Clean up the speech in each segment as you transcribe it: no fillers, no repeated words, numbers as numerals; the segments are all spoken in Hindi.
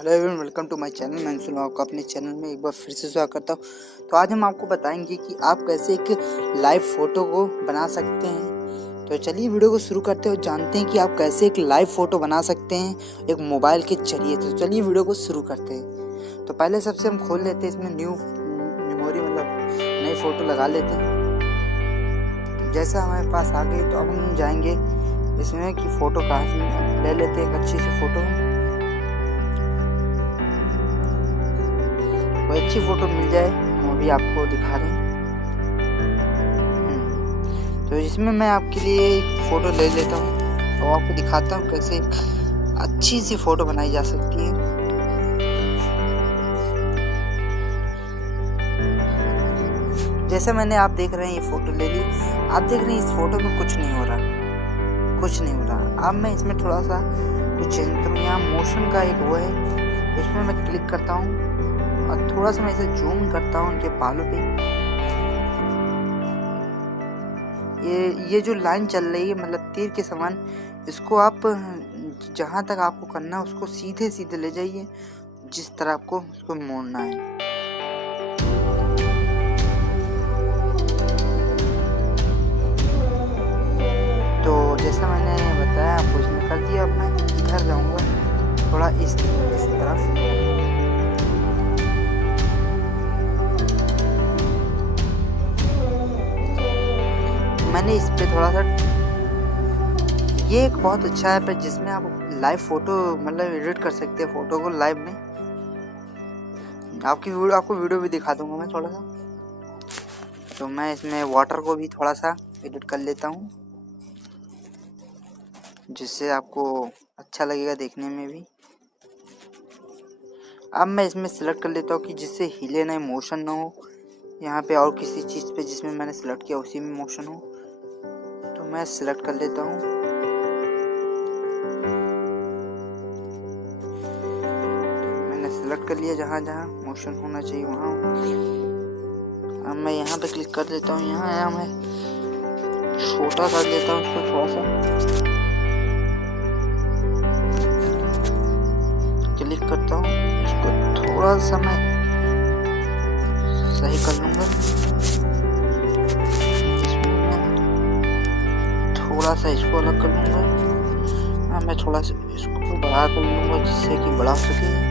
Hello everyone, welcome to my channel. मैं सुना आपको अपने चैनल में एक बार फिर से स्वागत करता हूँ। तो आज हम आपको बताएंगे कि आप कैसे एक लाइव फ़ोटो को बना सकते हैं। तो चलिए वीडियो को शुरू करते हैं और जानते हैं कि आप कैसे एक लाइव फ़ोटो बना सकते हैं एक मोबाइल के जरिए। तो चलिए वीडियो को शुरू करते हैं। तो पहले सबसे हम खोल लेते हैं इसमें न्यू मेमोरी, मतलब नई फ़ोटो लगा लेते हैं। जैसा हमारे पास आ गई तो अब हम जाएंगे इसमें कि फ़ोटो कहाँ से ले लेते हैं एक अच्छी सी फ़ोटो। कोई अच्छी फ़ोटो मिल जाए वो भी आपको दिखा रहे हैं। तो इसमें मैं आपके लिए एक फ़ोटो ले लेता हूँ और आपको दिखाता हूँ कैसे एक अच्छी सी फ़ोटो बनाई जा सकती है। जैसे मैंने आप देख रहे हैं ये फ़ोटो ले ली। आप देख रहे हैं इस फ़ोटो में कुछ नहीं हो रहा। अब मैं इसमें थोड़ा सा कुछ चेंज करूँ। यहाँ मोशन का एक वो है, तो इसमें मैं क्लिक करता हूँ और थोड़ा सा मैं इसे जूम करता हूँ उनके बालों पे। ये जो लाइन चल रही है मतलब तीर के समान, इसको आप जहाँ तक आपको करना है उसको सीधे सीधे ले जाइए, जिस तरह आपको उसको मोड़ना है। तो जैसा मैंने बताया आपको इसमें कर दिया। अब मैं इधर जाऊँगा थोड़ा इस तरफ। मैंने इस पे थोड़ा सा, ये एक बहुत अच्छा ऐप है जिसमें आप लाइव फ़ोटो मतलब एडिट कर सकते हैं फ़ोटो को लाइव में। आपको वीडियो भी दिखा दूंगा मैं थोड़ा सा। तो मैं इसमें वाटर को भी थोड़ा सा एडिट कर लेता हूँ, जिससे आपको अच्छा लगेगा देखने में भी। अब मैं इसमें सेलेक्ट कर लेता हूँ कि जिससे हिले ना, मोशन ना हो यहाँ पे, और किसी चीज़ पे जिसमें मैंने सेलेक्ट किया उसी में मोशन हो। तो मैं सिलेक्ट कर लेता हूँ। मैंने सिलेक्ट कर लिया जहाँ जहाँ मोशन होना चाहिए वहाँ। अब मैं यहाँ पे क्लिक कर देता हूँ। यहाँ मैं छोटा कर देता हूँ इसको थोड़ा सा, क्लिक करता हूँ इसको थोड़ा सा मैं सही कर लूँगा। थोड़ा सा इसको अलग कर लूँगा। मैं थोड़ा सा इसको बड़ा कर लूँगा जिससे कि बड़ा हो सके।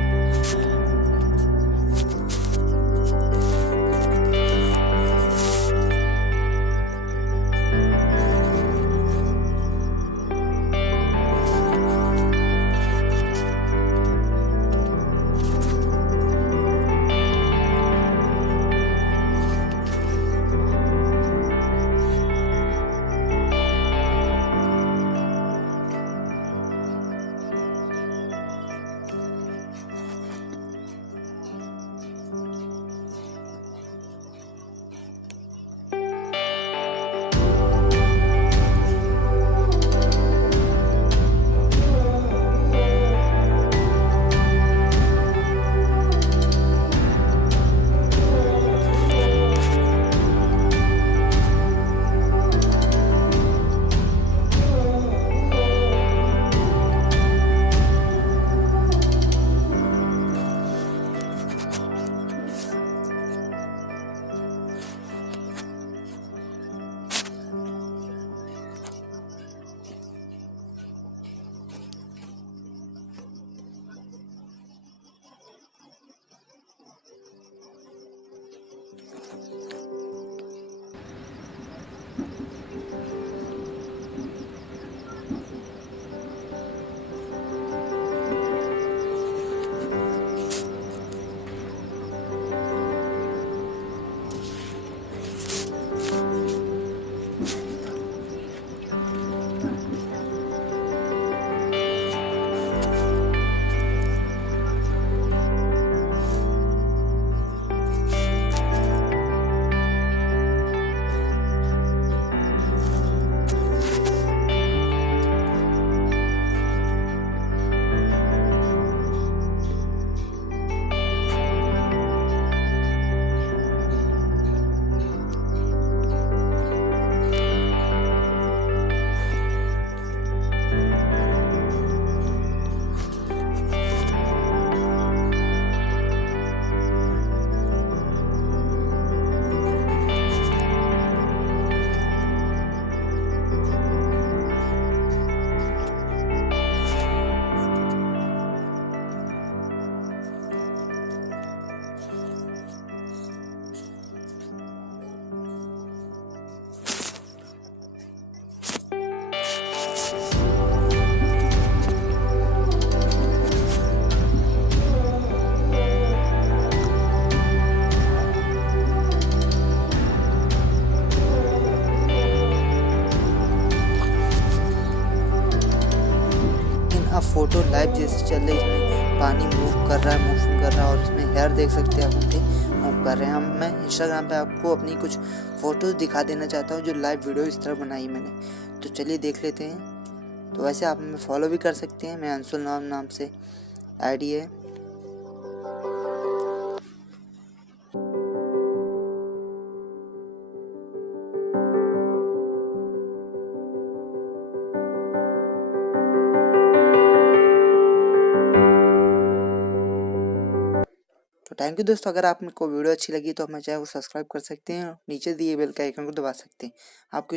अब फ़ोटो लाइव जैसे चल रही है, इसमें पानी मूव कर रहा है, मोशन कर रहा है और इसमें हेयर देख सकते हैं आप उनके मूव कर रहे हैं। अब मैं इंस्टाग्राम पे आपको अपनी कुछ फ़ोटोज़ दिखा देना चाहता हूँ जो लाइव वीडियो इस तरह बनाई मैंने। तो चलिए देख लेते हैं। तो वैसे आप हमें फॉलो भी कर सकते हैं, मैं अंशुल नाम से आईडी है। तो थैंक यू दोस्तों, अगर आपको वीडियो अच्छी लगी तो हमारे चैनल को सब्सक्राइब कर सकते हैं, नीचे दिए बेल का आइकन को दबा सकते हैं। आपको